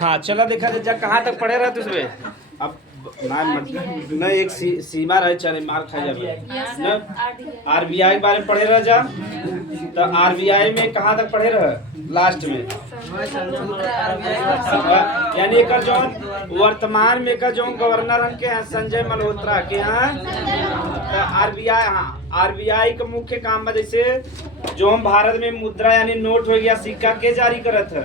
हाँ चला देखा जा कहाँ तक पढ़े रहे तुझमें अब न एक सीमा रहे चले मार खा जाए न आरबीआई के बारे में पढ़े रह जा तो आरबीआई में कहाँ तक पढ़े रहे लास्ट में यानी एक जो वर्तमान में का जो गवर्नर के हैं संजय मल्होत्रा के यहाँ तो आरबीआई हाँ आरबीआई का मुख्य काम में जैसे जो हम भारत में मुद्रा यानी नोट हो गया सिक्का के जारी करत है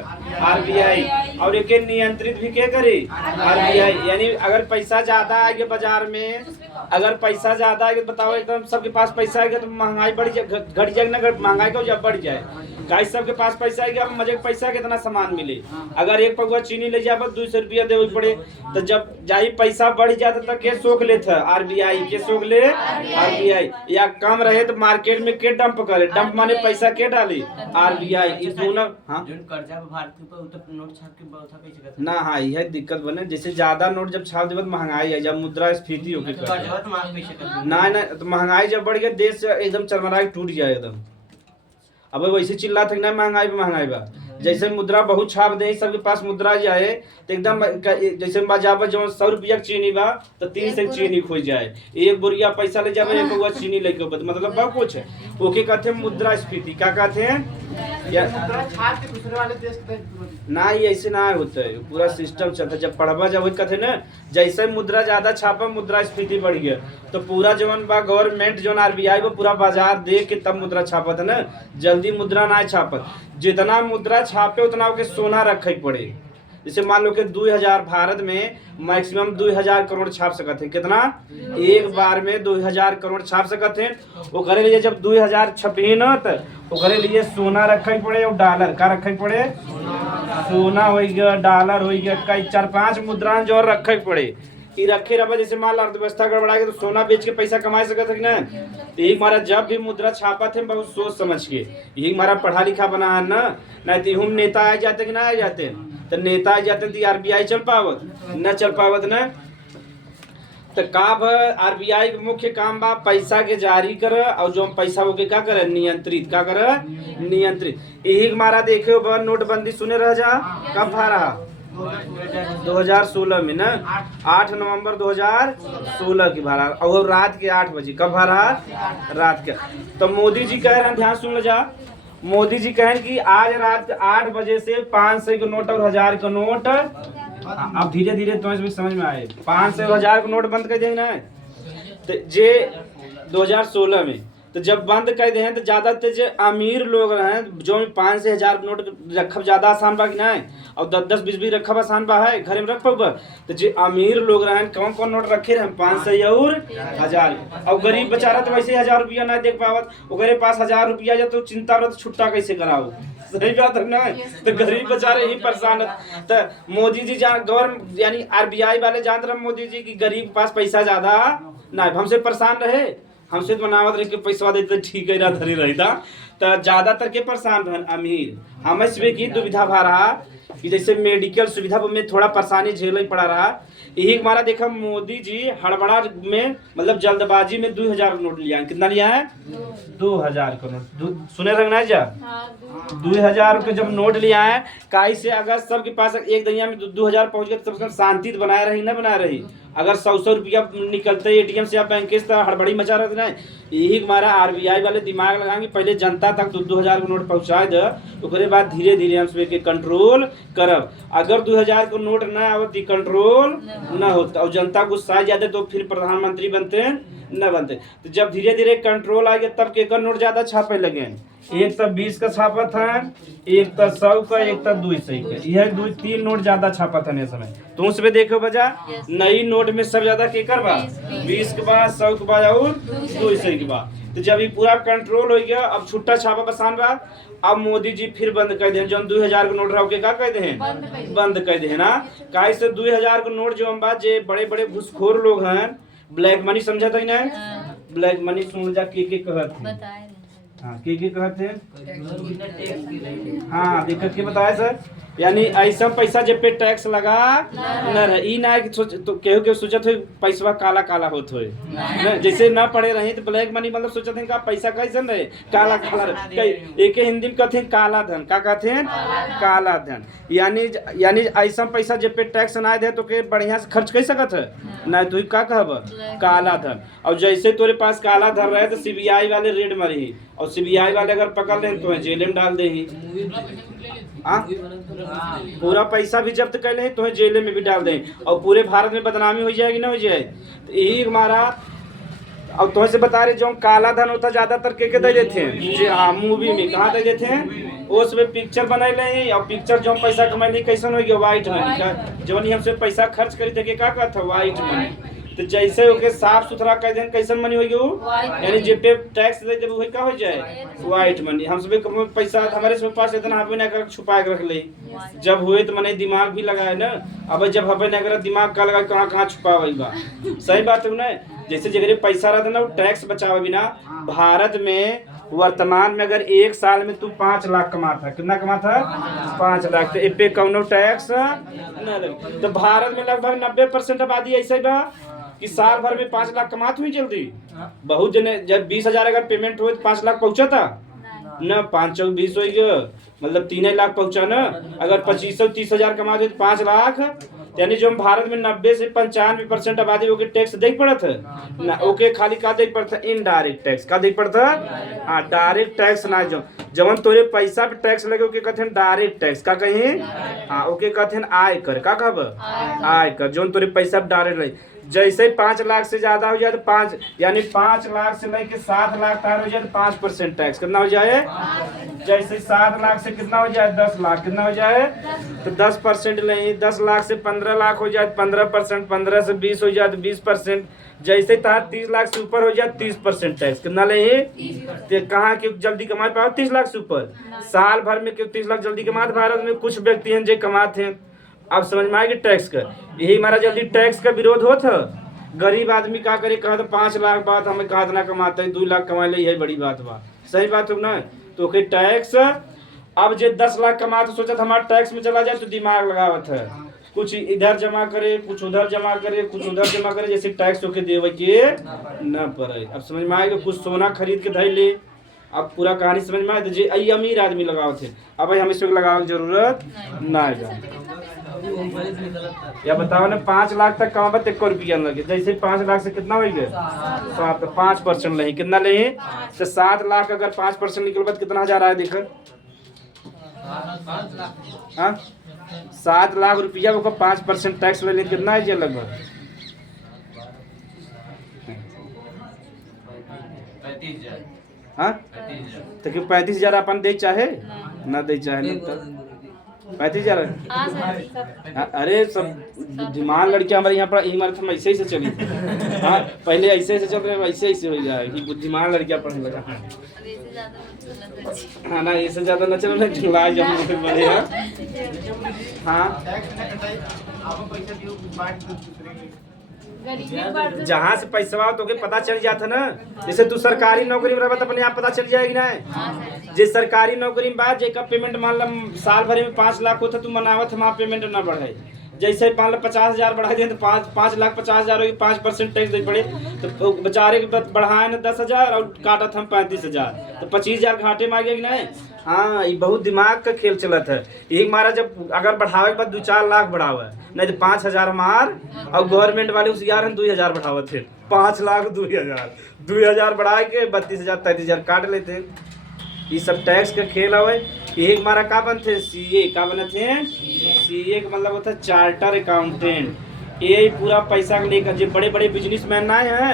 आरबीआई और एक नियंत्रित भी के करे आरबीआई यानी अगर पैसा ज्यादा आएगा बाजार में अगर पैसा ज्यादा आएगा बताओ एकदम सबके पास पैसा आएगा तो महंगाई बढ़ जाए घट जाएगी ना महंगाई का जब बढ़ जाए गाइस सबके पास पैसा आएगा अब मजे पैसा कितना सामान मिले अगर एक पगुआ चीनी ले जाए 200 रुपया देवे पड़े तो जब जाई पैसा बढ़ जाता तो के सोख लेते आरबीआई के सोख ले आरबीआई या कम रहे तो मार्केट में के डंप करे डंप माने पैसा के डाली आरबीआई इस दोनों हाँ कर्जा भारत के ऊपर नोट छाप के बहुत कैसे ना हाँ यह दिक्कत बने जैसे ज्यादा नोट जब छाप देवे महंगाई है जब मुद्रास्फीति होगी ना ना तो महंगाई जब बढ़ गया देश एकदम चरमराई टूट जाए एकदम अब वैसे चिल्ला था ना महंगाई पे महंगाई बा जैसे मुद्रा बहुत छाप दे सबके पास मुद्रा जाए तो एकदम जैसे बाजाबा जो 100 रुपया चीनी बा तो 3 से चीनी खो जाए एक बोरिया पैसा ले जावे एक वो चीनी लेके मतलब बहुत कुछ है ओके कहते हैं मुद्रास्फीति क्या कहते हैं या दूसरे वाले देश ना ये ऐसे ना होता है पूरा सिस्टम चलता है जब पढ़वा जब कहते ना जैसे मुद्रा ज्यादा छापा मुद्रास्फीति बढ़ गया तो पूरा जवन बा गवर्नमेंट जो आरबीआई वो पूरा बाजार देख के तब मुद्रा छापत है ना जल्दी मुद्रा ना छापत जितना मुद्रा छापे उतना के सोना रखे पड़े जैसे मान लो कि 2000 भारत में मैक्सिमम 2000 करोड़ छाप सकते हैं कितना एक बार में 2000 करोड़ छाप सकते हैं वो करे लिए जब 2000 छपी न तो वो करे लिए सोना रखे पड़े और डॉलर का रखे पड़े सोना हो गया डॉलर हो गया कई 4-5 मुद्रा जो रखे पड़े कि रखे रहा जैसे मान लो अर्थव्यवस्था गड़बड़ा गया तो सोना बेच के पैसा कमा सकते है ना तो एक हमारा जब भी मुद्रा छापा थे बहुत सोच समझ के यही हमारा पढ़ा लिखा बना है ना नहीं तो हम नेता आ जाते कि ना आ जाते तो नेता आ जाते तो आरबीआई चल पावत न चल पावत ना तो का आरबीआई के मुख्य काम बा पैसा के जारी कर और जो पैसा होके क्या करे नियंत्रित क्या करे नियंत्रित यही हमारा देखे नोटबंदी सुने रह जा कब भा रहा 2016 में ना 8 नवंबर 2016 की भरा और रात के 8 बजे कब भरा रात के तो मोदी जी कह रहे हैं ध्यान सुन जा मोदी जी कहें कि आज रात 8 बजे से 500 के नोट और 1000 का नोट अब धीरे धीरे तुम्हें समझ में आए 500 और 1000 का नोट बंद कर देंगे ना तो जे 2016 में तो जब बंद कर दे तो ज्यादातर जो अमीर लोग हैं जो 5 से 1000 नोट रखब ज्यादा आसान बा कि नहीं और 10-10 20 रखब आसान बा है घर में रख पाऊगा तो जो अमीर लोग रहे कौन कौन नोट रखे रहे 500 और 1000 और गरीब बेचारा तो वैसे 1000 रुपया ना देख पावत ओकरे पास 1000 रुपया जब तो चिंता रह तो छुट्टा कैसे कराओ सही बात है ना तो गरीब बेचारे ही परेशान है तो मोदी जी गवर्नमेंट यानी आरबीआई वाले जानते रहे मोदी जी की गरीब के पास पैसा ज्यादा ना हमसे परेशान रहे हमसे तो बनावत रहे कि पैसा देते ठीक है धरी रहता तो ज्यादातर के परेशान रहे अमीर हमें इसमें की दुविधा भा रहा कि जैसे मेडिकल सुविधा में थोड़ा परेशानी झेल पड़ा रहा यही हमारा देखा मोदी जी हड़बड़ा में मतलब जल्दबाजी में 2000 नोट लिया है कितना लिया है 2000 का नोट सुने रंगना जा 2000 का जब नोट लिया है काई से अगर सबके पास एक दहिया में 2000 पहुंच गया तो शांति तो बनाए रही ना बना रही अगर 100 रुपया निकलते एटीएम से या बैंक से हड़बड़ी मचा रहे थे ना यही हमारा आरबीआई वाले दिमाग लगाएंगे पहले जनता तक 2000 का नोट पहुंचा दे उसके बाद धीरे धीरे हम पे कंट्रोल करब अगर 2000 का नोट न आवती कंट्रोल न होता और जनता गुस्सा जाते तो फिर प्रधानमंत्री बनते न बनते तो जब धीरे धीरे कंट्रोल आ गया तब के नोट ज्यादा छापे लगे एक तो 20 का छापा था एक तो 100 का एक तो 200 का यह 2-3 नोट ज्यादा छापा था ने समय तो उसमें देखो बजा नई नोट में सब ज्यादा केकर बा 20 के बाद 100 के बाद और 200 के बाद तो जब ये पूरा कंट्रोल हो गया अब छुट्टा छापा पसान बा अब मोदी जी फिर बंद कर दे जो 2000 का नोट रहा के क्या कह दे बंद कर दे ना काहे से 2000 का नोट जो हम बात जे बड़े बड़े घुसखोर लोग हैं ब्लैक मनी समझा था ना ब्लैक मनी सुन जा के कहत हाँ के कहते हैं हाँ दिक्कत के बताया सर यानी ऐसा पैसा जे पे टैक्स लगा न रहे ई ना है कि सोच तो केहू के सोचत हो पैसा काला काला होत होए न जैसे ना पढ़े रही तो ब्लैक मनी मतलब सोचत हैं का पैसा कैसन रहे काला काला रहे एक हिंदी में कहते हैं काला धन का कहते हैं काला धन यानी यानी ऐसा पैसा जे पे टैक्स ना दे तो के बढ़िया से खर्च कर सकत है ना तू का कहब काला धन और जैसे तोरे पास काला धन रहे तो सीबीआई वाले रेड मारी और सीबीआई वाले अगर पकड़ ले तो जेल में डाल दे ही पूरा पैसा भी जब्त कर ले तो जेल में भी डाल दें और पूरे भारत में बदनामी हो जाएगी ना हो जाए तो यही हमारा अब तो से बता रहे जो काला धन होता ज्यादातर के दे देते हैं जी हाँ मूवी में कहाँ दे देते हैं उसमें पिक्चर बनाए ले और पिक्चर जो पैसा कमाई ली कैसन होगी व्हाइट मनी का जब हमसे पैसा खर्च करी थे क्या कहता व्हाइट मनी तो जैसे ओके साफ सुथरा कह दें कैसन मनी होगी वो यानी जे पे टैक्स दे दे वही का हो जाए व्हाइट मनी हम सब पैसा हमारे सब पास इतना हमें ना कर छुपा के रख ले जब हुए तो मैंने दिमाग भी लगाए ना अब जब हमें ना अगर दिमाग का लगा कहाँ कहाँ छुपा वही बा सही बात है ना जैसे जगह पैसा रहता ना वो टैक्स बचावे बिना भारत में वर्तमान में अगर एक साल में तू 5 लाख कमाता कितना कमाता 5 लाख तो इस पे कौनो टैक्स न लगे तो भारत में लगभग 90% आबादी ऐसे बा कि साल भर में 5 लाख कमात हुई जल्दी बहुत जने जब 20,000 अगर पेमेंट हुए तो 5 लाख पहुंचा था न 5 चौक 20 हो गया मतलब 3 लाख पहुंचा ना अगर 25-30,000 कमा दे तो 5 लाख यानी जो हम भारत में 90 से 95% आबादी ओके टैक्स दे पड़त है ना ओके खाली का दे पड़ता इनडायरेक्ट टैक्स का दे पड़ता हाँ डायरेक्ट टैक्स ना जो जवन तोरे पैसा पे टैक्स लगे ओके कहते हैं डायरेक्ट टैक्स का कहीं हाँ ओके कहते हैं आयकर का कहब आयकर जो तोरे पैसा पे डायरेक्ट लगे जैसे 5 लाख से ज्यादा हो जाए तो 5 यानी 5 लाख से लेके 7 लाख तक हो जाए तो 5% टैक्स कितना हो जाए जैसे 7 लाख से कितना हो जाए 10 लाख कितना हो जाए तो 10% नहीं 10 लाख से 15 लाख हो जाए 15% 15 से 20 हो जाए तो 20% जैसे तार 30 लाख से ऊपर हो जाए 30% टैक्स कितना ले तो कहाँ क्यों जल्दी कमा पाओ 30 लाख से ऊपर साल भर में क्यों 30 लाख जल्दी कमाते भारत में कुछ व्यक्ति हैं जो कमाते हैं अब समझ में आएगी टैक्स का यही हमारा जल्दी टैक्स का विरोध होता गरीब आदमी का करे कहा तो 5 लाख बात हमें कहा ना कमाते हैं 2 लाख कमा ले यही बड़ी बात बा सही बात हो ना तो फिर टैक्स अब जो 10 लाख कमा तो सोचा हमारा टैक्स में चला जाए तो दिमाग लगावत है कुछ इधर जमा करे कुछ उधर जमा करे कुछ उधर जमा करे जैसे टैक्स होके देवे के न पड़े अब समझ में आएगा कुछ सोना खरीद के धर ले अब पूरा कहानी समझ में आए तो जे अमीर आदमी लगाओ थे अब भाई हमें इसमें लगाने जरूरत ना है या बताओ ना 5 लाख तक कमा 1 रुपया लगे जैसे 5 लाख से कितना हो गया 5% नहीं कितना ले तो 7 लाख अगर 5% निकल तो कितना हजार आया देखो हाँ 7 लाख रुपया को 5% टैक्स ले कितना है लगभग 35,000 हाँ तो क्यों 35,000 अपन दे चाहे ना दे चाहे ना 35,000 अरे सब डिमांड लड़कियां हमारे यहाँ पर हमारे हम ऐसे ही से चली हाँ पहले ऐसे ऐसे चल रहे ऐसे ऐसे हो जाएगी बुद्धिमान लड़कियां पढ़ने लगा हाँ ना इससे ज्यादा न चलो ना झुला जम बड़े हाँ जहाँ से पैसा तो पता चल जाता ना जैसे तू सरकारी नौकरी में रहा तो अपने आप पता चल जाएगी ना जे सरकारी नौकरी में बात जेका पेमेंट मान लो साल भर में 5 लाख होता तू मनावत हमारा पेमेंट ना बढ़े जैसे मान लो 50,000 बढ़ा दे तो 5,50,000 होगी 5% टैक्स दे पड़े तो बेचारे के बढ़ाए ना 10,000 और काटत हम 35,000 तो 25,000 घाटे में आ गया कि नहीं हाँ ये बहुत दिमाग का खेल चलत है एक मारा जब अगर बढ़ावे के बाद 2-4 लाख बढ़ावे नहीं तो 5,000 मार और गवर्नमेंट वाले उस यार 2,000 बढ़ावत थे 5 लाख 2,000 बढ़ा के 32,000 33,000 काट लेते ये सब टैक्स का खेल है एक मारा का बनते सीए का बनते हैं सीए का मतलब होता है चार्टर अकाउंटेंट ये पूरा पैसा लेकर जो बड़े बड़े बिजनेसमैन ना हैं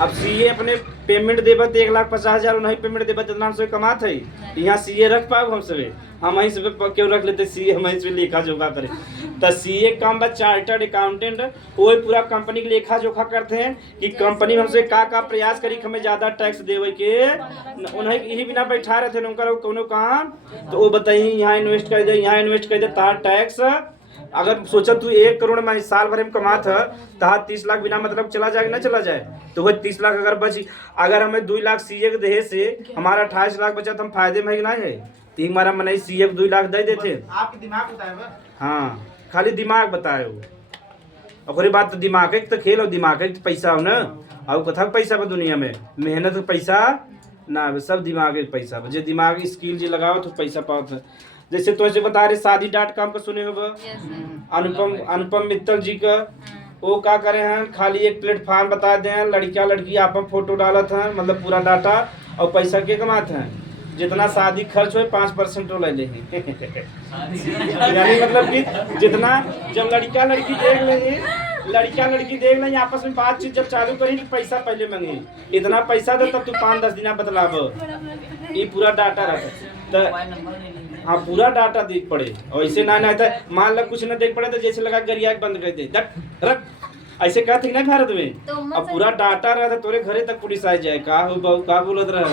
अब सीए अपने पेमेंट देबत 1,50,000 नहीं पेमेंट देबत इतना से कमात है यहाँ सीए रख पाओ हम सब हम वहीं से क्यों रख लेते सीए हम वहीं से लेखा जोखा करें तो सीए काम बा चार्टर्ड अकाउंटेंट वही पूरा कंपनी के लेखा जोखा करते हैं कि कंपनी हमसे का प्रयास करी हमें ज्यादा टैक्स देवे के उन्हें यही बिना बैठा रहे थे उनका कोनो काम तो वो बताइए यहाँ इन्वेस्ट कर दे यहाँ इन्वेस्ट कर दे तार टैक्स अगर सोचा तू 1 करोड़ में साल भर में कमात है तो 30 लाख बिना मतलब चला जाए ना चला जाए तो वही 30 लाख अगर बची अगर हमें 2 लाख सीए के देहे से हमारा 28 लाख बचा तो हम फायदे में है कि नहीं है तीन मारा मनाई सीएफ 2 लाख दे देते। आपके दिमाग बताए बा हाँ खाली दिमाग बताए हो ओकरे बात तो दिमाग के तो खेल हो दिमाग के पैसा हो ना और कथा पैसा बा दुनिया में मेहनत के पैसा ना सब दिमाग के पैसा बा जे दिमाग स्किल जे लगाओ तो पैसा पाओ है। जैसे तो ऐसे बता रहे शादी.com का सुने होगा अनुपम मित्तल जी का वो क्या करे हैं खाली एक प्लेटफॉर्म बता दे हैं लड़की आप फोटो डालत हैं मतलब पूरा डाटा और पैसा के कमाते हैं जितना शादी खर्च हो 5% ले ले यानी मतलब कि जितना जब लड़की देख लेंगे आपस में बातचीत जब चालू करी तो पैसा पहले मांगे इतना पैसा दे तब तू 5-10 दिन बतलाब ये पूरा डाटा रहता तो हाँ पूरा डाटा देख पड़े और ऐसे ना था मान लो कुछ ना देख पड़े तो जैसे लगा गरिया बंद कर दे रख ऐसे कहते ना भारत में अब पूरा डाटा रहा था तोरे घरे तक पुलिस आ जाए का हो बहु का बोलत रहा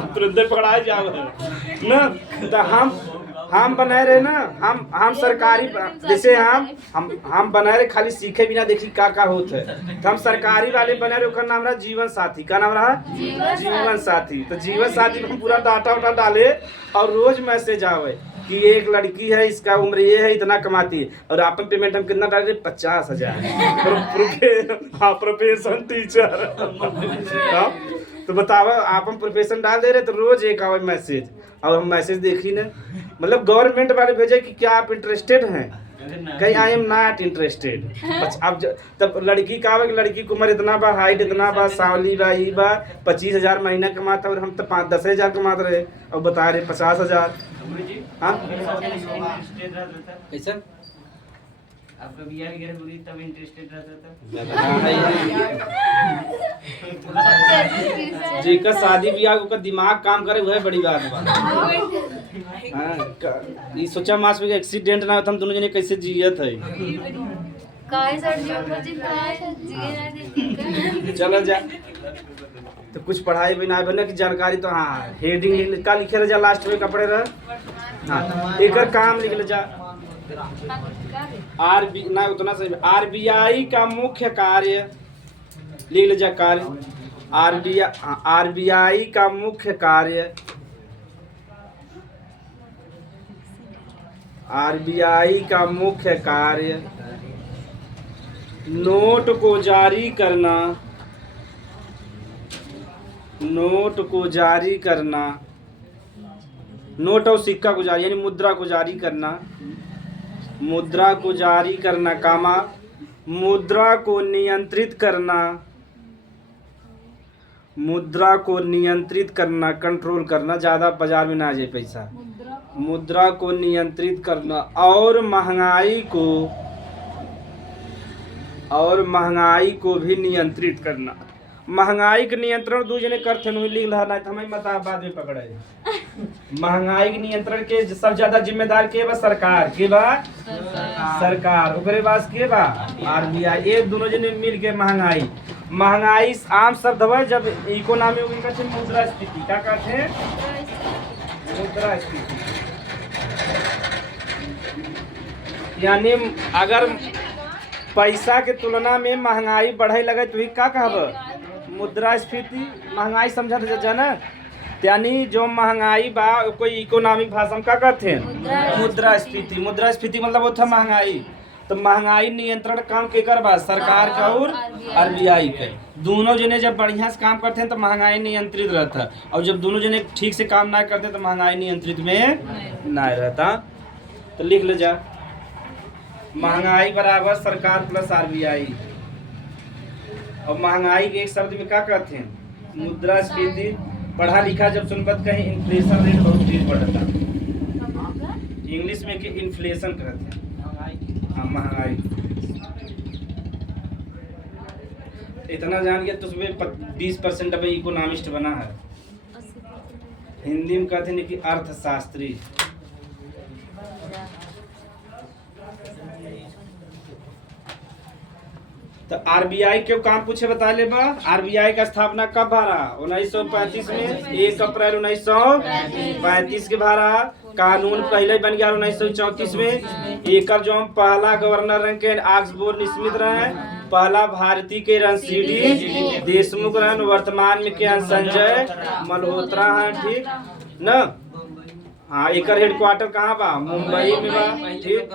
अब तुरंत पकड़ा जाओ ना तो हम बनाए रहे ना हम सरकारी जैसे हम बनाए रहे खाली सीखे बिना देखी का होता है तो हम सरकारी वाले बना रहे उसका नाम रहा जीवन साथी का नाम रहा जीवन साथी तो जीवन साथी में हम पूरा डाटा उटा डाले और रोज मैसेज आवे कि एक लड़की है इसका उम्र ये है इतना कमाती है और आपन पेमेंट हम कितना डाल रहे 50,000 प्रोफेशन टीचर तो बताओ आप हम प्रोफेशन डाल दे रहे तो रोज एक आवे मैसेज और हम मैसेज देखी ना मतलब गवर्नमेंट वाले भेजे कि क्या आप इंटरेस्टेड हैं कहीं आई एम नॉट इंटरेस्टेड अब तब लड़की का आवे लड़की की उम्र इतना बा हाइट इतना बा सावली बा ई बा 25,000 महीना कमाता और हम तो 5-10,000 कमाते रहे और बता रहे 50,000 हाँ कैसा आपका बियाह वगैरह पूरी तब इंटरेस्टेड रहता था जेकर शादी ब्याह ओकर दिमाग काम करे वह बड़ी बात बा हाँ ये सोचा मास में एक्सीडेंट ना होता हम दोनों जने कैसे जियत है काय सर जी काय जिए चलो जा तो कुछ पढ़ाई भी ना बने की जानकारी तो हाँ हेडिंग का लिखे रह जा लास्ट में कपड़े रह हाँ एक काम लिख ले जा ना उतना सही आरबीआई का मुख्य कार्य लिख ले जा कार्य आरबीआई का मुख्य कार्य आरबीआई का मुख्य कार्य नोट को जारी करना नोट को जारी करना नोट और सिक्का को जारी यानी मुद्रा को जारी करना मुद्रा को जारी करना कामा मुद्रा को नियंत्रित करना मुद्रा को नियंत्रित करना कंट्रोल करना ज़्यादा बाजार में ना आ जाए पैसा मुद्रा को नियंत्रित करना और महंगाई को भी नियंत्रित करना महंगाई के नियंत्रण दू जने करते लिख रहा ना हमें बता बाद में पकड़े महंगाई के नियंत्रण के सब ज्यादा जिम्मेदार के बा सरकार के बा सरकार ओकरे पास के बा आरबीआई एक दोनों जने मिल के महंगाई आम शब्द है जब इकोनॉमी में कहते मुद्रास्फीति क्या कहते हैं मुद्रास्फीति यानी अगर पैसा के तुलना में महंगाई बढ़े लगे तो क्या कहब मुद्रास्फीति महंगाई समझा जा ना यानी जो महंगाई बा कोई इकोनॉमिक भाषा में क्या कहते हैं मुद्रास्फीति मुद्रास्फीति मतलब वो था महंगाई तो महंगाई नियंत्रण काम के कर बा सरकार का और आरबीआई के दोनों जने जब बढ़िया से काम करते हैं तो महंगाई नियंत्रित रहता और जब दोनों जने ठीक से काम ना करते तो महंगाई नियंत्रित में ना रहता तो लिख ले जा महंगाई बराबर सरकार प्लस आरबीआई और महंगाई के एक शब्द में क्या कहते हैं मुद्रास्फीति पढ़ा लिखा जब सुनबत कहीं इन्फ्लेशन रेट बहुत तेज बढ़ता इंग्लिश में कि इन्फ्लेशन कहते हैं हाँ महंगाई इतना जान गया तो उसमें 20% अब इकोनॉमिस्ट बना है हिंदी में कहते हैं कि अर्थशास्त्री तो आरबीआई क्यों काम पूछे बता ले बा आरबीआई का स्थापना कब भरा 1935 में 1 अप्रैल 1935 के भरा कानून पहले बन गया 1934 में एक जो हम पहला गवर्नर रहे के ऑक्सफोर्ड स्मिथ रहे पहला भारतीय के रणसीडी देशमुख रहे वर्तमान में के संजय मल्होत्रा है ठीक न हाँ एकर हेडक्वार्टर कहाँ बा? मुंबई में बा। ठीक,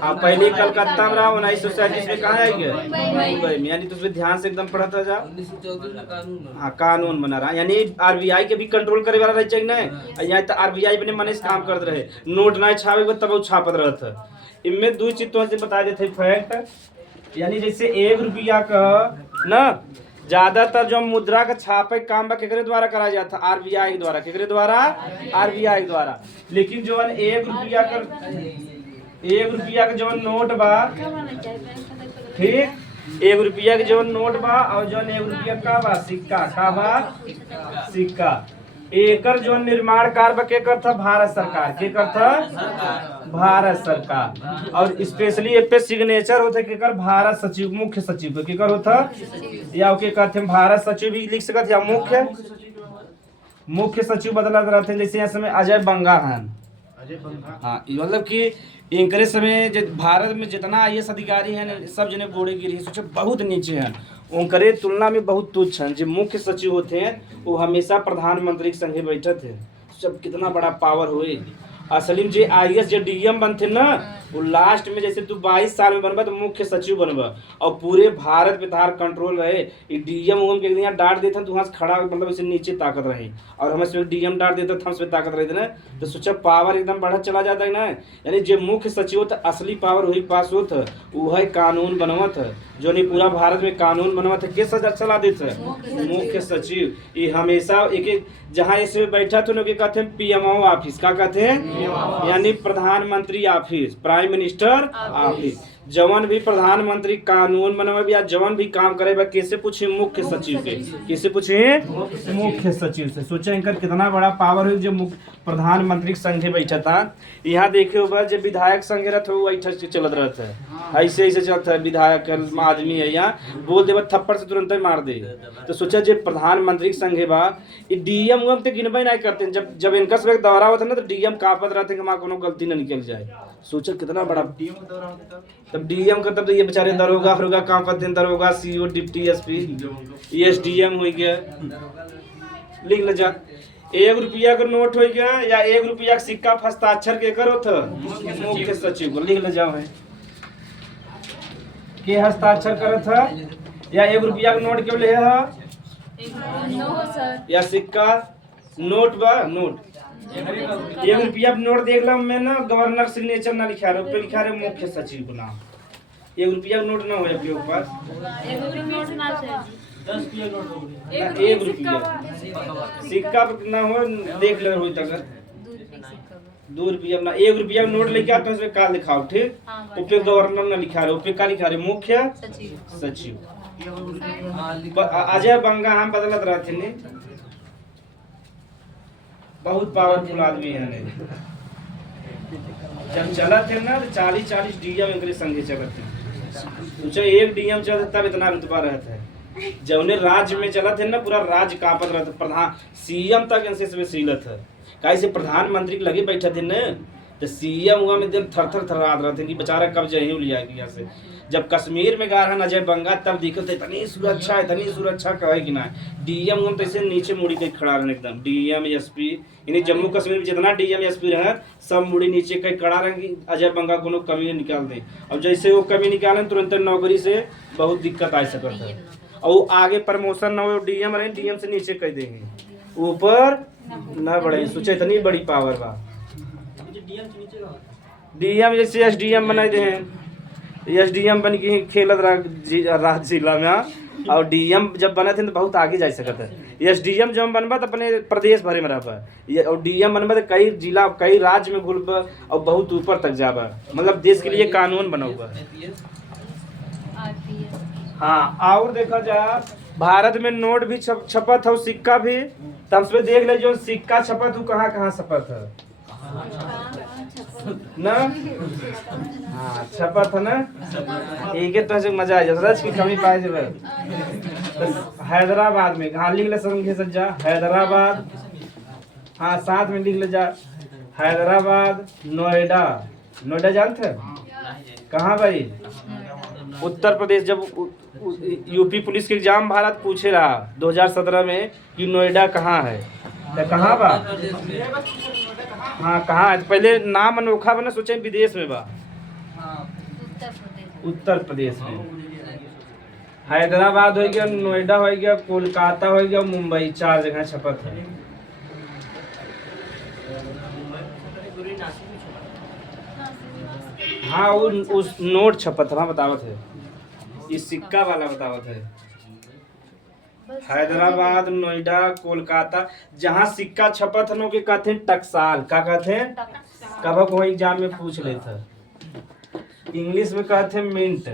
हाँ पहले कलकत्ता में रहा, 1937 में कहाँ आएंगे? मुंबई में। यानी तो उसमें ध्यान से एकदम पढ़ता जा। 1934 में कानून हाँ कानून बना रहा, यानी आरबीआई के भी कंट्रोल करे वाला रहे चाहिए ना। यहाँ तो आरबीआई अपने मन से काम करते रहे, नोट ना छापे तब वो छापत रहता। इनमें दो चीज तो बता देते फैक्ट, यानी जैसे 1 रुपया का ना ज्यादातर जो मुद्रा का छापे काम बा केकरे द्वारा करा जाता? आरबीआई के द्वारा। केकरे द्वारा? आरबीआई के द्वारा। लेकिन जो 1 रुपया का जो नोट बा, ठीक, 1 रुपया के जो नोट बा और जो 1 रुपया का बा सिक्का, का बा सिक्का, एकर जो निर्माण कार्य के करता भारत सरकार। के करता? भारत सरकार। और स्पेशली एक पे सिग्नेचर होते केकर? भारत सचिव, मुख्य सचिव के केकर होता? या के कहते हैं भारत सचिव भी लिख सकते या मुख्य सचिव बदलत रहते हैं। जैसे यहाँ समय अजय बंगा हैं, हाँ मतलब कि इनकरे समय भारत में जितना आईएएस अधिकारी हैं सब जने गोड़े गिरी सोचे बहुत नीचे हैं, उनकरे तुलना में बहुत तुच्छ हैं। जो मुख्य सचिव होते हैं वो हमेशा प्रधानमंत्री के संगे बैठे थे। सब कितना बड़ा पावर हुए। असली में जो आईएएस जो डीएम बनते ना वो लास्ट में, जैसे तू 22 साल में बनबा तो मुख्य सचिव बनबा और पूरे भारत पे तार कंट्रोल रहे। डीएम उम के यहाँ डांट देता तो वहाँ से खड़ा मतलब इसे नीचे ताकत रहे, और हमें से डीएम डांट देता था उसमें ताकत रही थी ना, तो सोचा पावर एकदम बढ़त चला जाता है ना। यानी जो मुख्य सचिव होता असली पावर वही पास होता, वह कानून बनवत है। जो नहीं पूरा भारत में कानून बनवत है, के सजा चला देता है? मुख्य सचिव। ये हमेशा एक जहाँ इसमें बैठा तो लोग कहते हैं पीएमओ ऑफिस। क्या कहते हैं? यानी प्रधानमंत्री ऑफिस, प्राइम मिनिस्टर ऑफिस। जवन भी प्रधानमंत्री कानून बनावे या जवन भी काम करे बा कैसे पूछे? मुख्य सचिव के। कैसे पूछे? मुख्य सचिव से। सोचा इनका कितना बड़ा पावर है। जो प्रधानमंत्री के संघे बैठा था, यहाँ देखे हो जब विधायक संघे रहता है वो ऐसा चलत रहता है, ऐसे ऐसे चलता है। विधायक आदमी है यहाँ बोल दे थप्पड़ से तुरंत ही मार दे। तो सोचा जब प्रधानमंत्री के संघे बा डीएम उम तो गिनबे नहीं करते। जब इनका सब दौरा होता है ना तो डीएम कापत रहते हैं कि वहाँ कोनो गलती न निकल जाए। सोचा कितना बड़ा तब डीएम का, तब तो ये बेचारे दरोगा फरोगा काम करते हैं, दरोगा, सीओ, डिप्टी एसपी, एसडीएम हो गया। लिख ले जा 1 रुपया का नोट हो गया या 1 रुपया का सिक्का हस्ताक्षर के करो था? मुख्य सचिव को। लिख ले जाओ है के हस्ताक्षर करो था? या 1 रुपया का नोट क्यों ले या सिक्का? नोट बा नोट 1 रुपया नोट देख लो मैं ना, गवर्नर सिग्नेचर ना लिखा रहे, ऊपर लिखा रहे मुख्य सचिव को नाम। 1 रुपया नोट ना हो आपके ऊपर, 1 रुपया सिक्का ना हो, देख ले हो तक 2 रुपया ना 1 रुपया नोट लेके आते हैं, उसमें का लिखाओ, ठीक। ऊपर गवर्नर ना लिखा रहे, ऊपर का लिखा रहे मुख्य सचिव। अजय बंगा हम बदलत रहते ने, बहुत पावरफुल आदमी है। जब चला थे ना 40-40 डीएम इनके संगे चलते थे। सोचो एक डीएम चलता तब इतना रुतबा रहता है। जब उन्हें राज्य में चला थे ना पूरा राज्य कांपत रहता, प्रधान सीएम तक इनसे सीलत है। कैसे प्रधानमंत्री लगे बैठे थे ना तो सीएम हुआ में थर थर थर्रात रहते कि बेचारा कब जाए लिया यहाँ से। जब कश्मीर में गा रहा अजय बंगा तब दिखे थे इतनी सुरक्षा कहे कि ना डीएम हम तो ऐसे नीचे मुड़ी के खड़ा रहे एकदम। डीएम एसपी यानी जम्मू कश्मीर में जितना डीएम एसपी रहे सब मुड़ी नीचे कहीं खड़ा रहे कि अजय बंगा को कमी निकाल दे। अब जैसे वो कमी निकाले तुरंत नौकरी से बहुत दिक्कत आ सकता है। और वो आगे प्रमोशन न हो, डीएम रहे डीएम से नीचे कह देंगे, ऊपर न बढ़े। सोचे इतनी बड़ी पावर बा। डीएम जैसे एसडीएम बनाए थे, एसडीएम बन के खेलत राज जिला में। और डीएम जब बने थे तो बहुत आगे जा सकता है। एसडीएम जब बनबा तो अपने प्रदेश भरे में रहबा, और डीएम बनबा तो कई जिला कई राज्य में घुलबा और बहुत ऊपर तक जाबा। मतलब देश के लिए कानून बना हुआ है। हाँ और देखा जाए भारत में नोट भी छपा था, सिक्का भी। तब उसमें देख ले जो सिक्का छपा था कहाँ कहाँ छपा था ना। हाँ छपा था ना, ठीक है। तो मजा आ जाए, रच की कमी पाए जब हैदराबाद में। हाँ लिख ले समझे सज्जा, हैदराबाद। हाँ साथ में लिख ले जा हैदराबाद, नोएडा। नोएडा जानते कहाँ भाई? उत्तर प्रदेश। जब यूपी पुलिस के एग्जाम भारत पूछे रहा 2017 में कि नोएडा कहाँ है, तो कहाँ बा? हाँ कहाँ है? पहले नाम अनोखा बना, सोचे विदेश में बा। उत्तर प्रदेश में हैदराबाद हो गया, नोएडा हो गया, कोलकाता हो गया, मुंबई, 4 जगह छपत है। हाँ वो उस नोट छपत है, हाँ बतावत है, इस सिक्का वाला बतावत है। हैदराबाद, नोएडा, कोलकाता, जहाँ सिक्का छपत है के कहते हैं टकसाल। क्या कहते हैं? कब कोई एग्जाम में पूछ लेता, इंग्लिश में कहते हैं मिंट।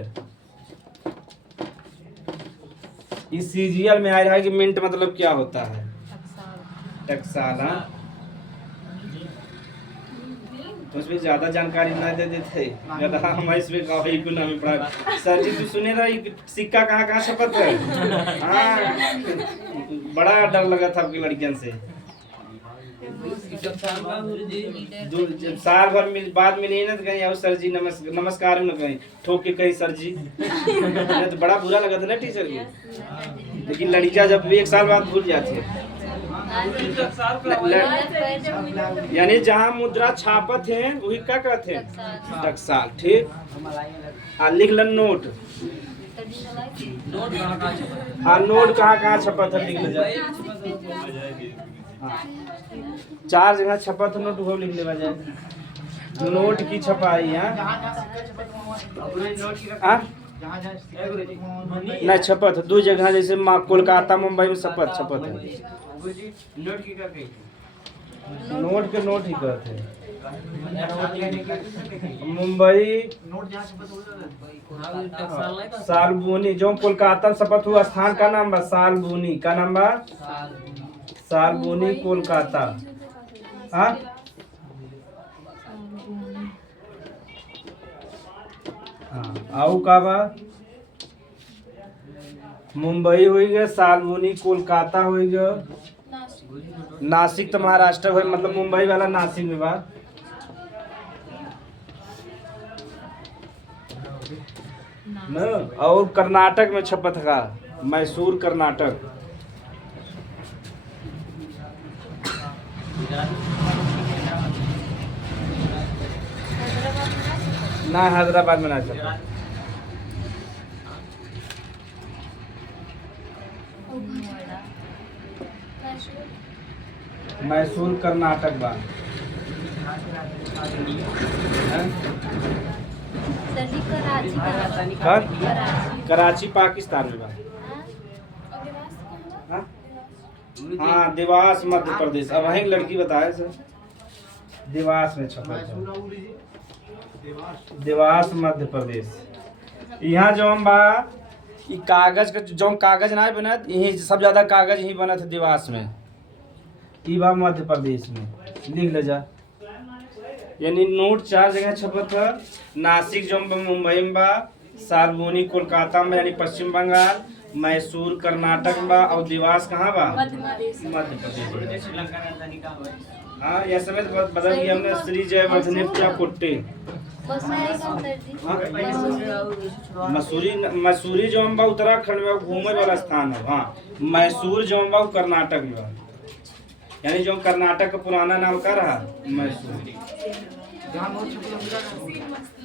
इस सीजीएल में आ रहा है कि मिंट मतलब क्या होता है? टकसाल। हाँ तो उसमें ज्यादा जानकारी ना दे देते, हम इसमें काफी कुछ नहीं पढ़ा। सर जी तू सुने रहा सिक्का कहाँ कहाँ छपत है? हाँ बड़ा डर लगा था आपकी लड़कियन से। जब साल भर बाद मिली ना तो कहीं आओ सर जी नमस्कार न कहीं ठोक के कहीं सर जी तो बड़ा बुरा लगा था ना टीचर को। लेकिन लड़कियां जब भी 1 साल बाद भूल जाती है। यानी जहाँ मुद्रा छापत है वही क्या कहते हैं? टकसाल। ठीक, लिख लन नोट। हाँ नोट कहाँ कहाँ छपत है लिख ले। 4 जगह छपत नोट वो लिख ले जाए। नोट की छपाई है नहीं छपत है 2 जगह, जैसे कोलकाता मुंबई में छपत है। नोट के नोट ही कहते हैं। मुंबई सालबोनी, जो कोलकाता में शपथ हुआ स्थान का नाम बा सालबोनी। का नाम बा? सालबोनी कोलकाता। हाँ आओ का बा? मुंबई हो गया, सालबोनी कोलकाता हो गया, नासिक तो महाराष्ट्र हो, मतलब मुंबई वाला नासिक में बा। न और कर्नाटक में छपत का मैसूर कर्नाटक। ना हैदराबाद में ना छपत। मैसूर कर्नाटक बा। कराची पाकिस्तान में बा। हाँ देवास मध्य प्रदेश। अब वहीं लड़की बताए सर देवास में छपा है। देवास मध्य प्रदेश। यहाँ जो हम बा कागज का जो कागज ना बना यही सब ज्यादा कागज ही बना था देवास में। ई बा मध्य प्रदेश में लिख ले जा। यानी नोट 4 जगह छपत था। नासिक जो मुंबई में बा, सालबोनी कोलकाता में यानी पश्चिम बंगाल, मैसूर कर्नाटक में बा और देवास कहाँ बा? मध्य प्रदेश। हाँ यह समय बदल गया हमने श्री जयवर्धने कुट्टी। मसूरी जो हम बा उत्तराखंड में घूमे वाला स्थान है। हाँ मैसूर जो हम बा कर्नाटक में बा, यानी जो कर्नाटक का पुराना नाम का रहा मैसूर।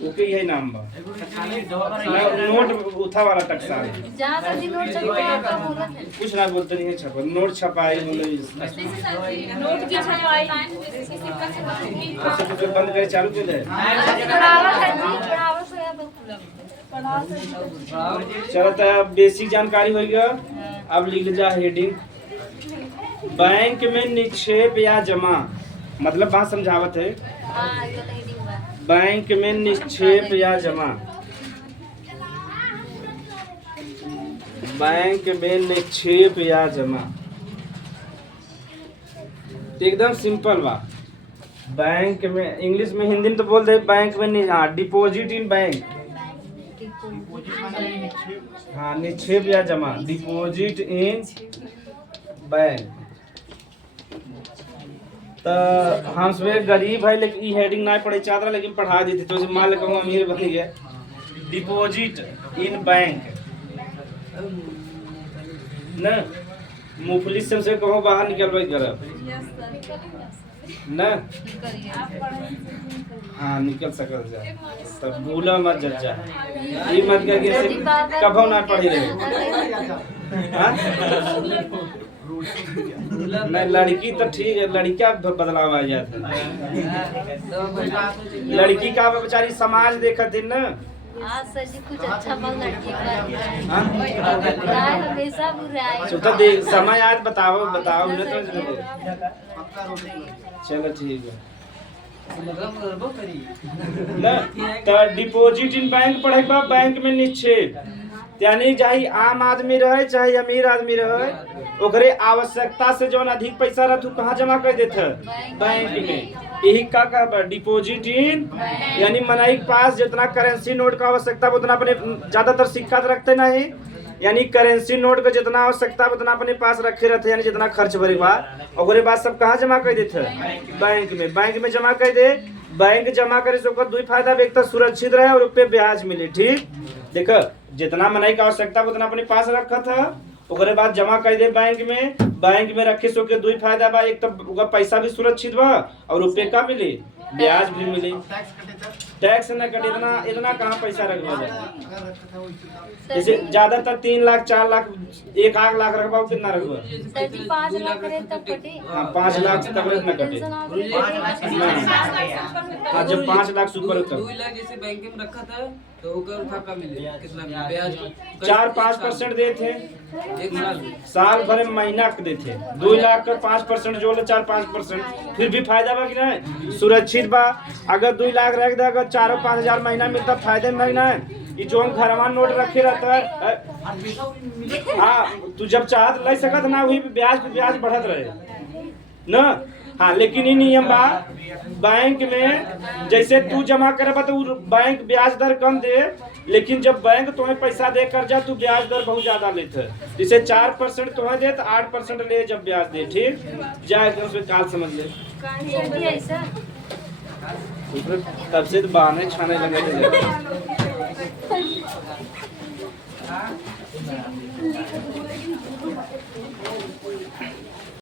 ओके यही नाम बा। नोट उठा वाला टकसाल कुछ ना बोलते नहीं है छपा नोट छपाई नोट की छपाई बंद करे चालू कर दे। चलो तो बेसिक जानकारी हो गया। अब लिख जा हेडिंग। बैंक में निक्षेप या जमा मतलब बात समझावत है। बैंक में निक्षेप या जमा, बैंक में निक्षेप या जमा एकदम सिंपल बा। बैंक में इंग्लिश में हिंदी में तो बोल दे बैंक में नहीं। हाँ डिपॉजिट इन बैंक। हाँ निक्षेप या जमा डिपॉजिट इन बैंक। तो हम सब गरीब है लेकिन ई हेडिंग ना पढ़े चाहता लेकिन पढ़ा देते तो मान लो कहूँ अमीर बन गया। डिपॉजिट इन बैंक न मुफलिस से कहो बाहर निकल भाई घर न करिए हाँ निकल सकल जा तब भूला मत जज्जा ये मत करके सर जी बार-बार कभो ना पढ़ी रहे हाँ? नहीं लड़की तो ठीक है लड़का बदलाव आ जाता है लड़की का बेचारी समाज देखत है ना हाँ सर जी कुछ अच्छा बन लड़की हाँ? का बुराई हमेशा बुराई तो देख समय आज बताओ बताओ न तो चलो ठीक है ना तो डिपॉजिट इन बैंक पढ़े बा बैंक में निक्षेप यानी चाहे आम आदमी रहे चाहे अमीर आदमी रहे ओकरे आवश्यकता से जो अधिक पैसा रह तू कहाँ जमा कर देते बैंक में यही का डिपॉजिट इन यानी मनाई के पास जितना करेंसी नोट का आवश्यकता उतना अपने ज्यादातर सिक्का तो रखते नहीं यानी करेंसी नोट का जितना आवश्यकता उतना अपने पास रखे रहते यानी जितना खर्च भरे बाद और बाद सब कहाँ जमा कर देते बैंक में जमा कर दे बैंक जमा करे से ओकर दो फायदा एक तो सुरक्षित रहे और पे ब्याज मिले ठीक देखो जितना मनाई का आवश्यकता उतना अपने पास रखा था ओकरे बाद जमा कर दे बैंक में रखे से ओके दो फायदा बा एक तो पैसा भी सुरक्षित बा और रुपये का मिले ब्याज भी मिले टैक्स न कटे इतना कहाँ पैसा रखवा जाए जैसे ज्यादातर 3 लाख 4 लाख 1 लाख रखवाओ कितना रखवा सर जी 5 लाख करे तब कटे हाँ 5 लाख से तक न कटे हाँ जब 5 लाख से ऊपर 2 लाख जैसे बैंक में रखा था तो ओकर उठा का मिले कितना ब्याज 4-5% देते एक साल साल भर में महीना के देते 2 लाख का 5% जोड़ 4-5% फिर भी फायदा बा कि नहीं सुरक्षित बा अगर 2 लाख रख दे अगर 4-5 हजार महीना मिलता फायदे में नहीं ये जो घरवा नोट रखे रहता है हाँ तू जब चाहत ले सकत ना वही ब्याज बढ़त रहे न हाँ लेकिन ये नियम बा बैंक में जैसे तू जमा करबा तो बैंक ब्याज दर कम दे लेकिन जब बैंक तुम्हें पैसा दे कर जा तू ब्याज दर बहुत ज्यादा लेते जैसे 4% तुम्हें दे तो 8% ले जब ब्याज दे ठीक जाए तो उसमें काल समझ ले सर जी ऐसा तब से तो बहाने छाने लगे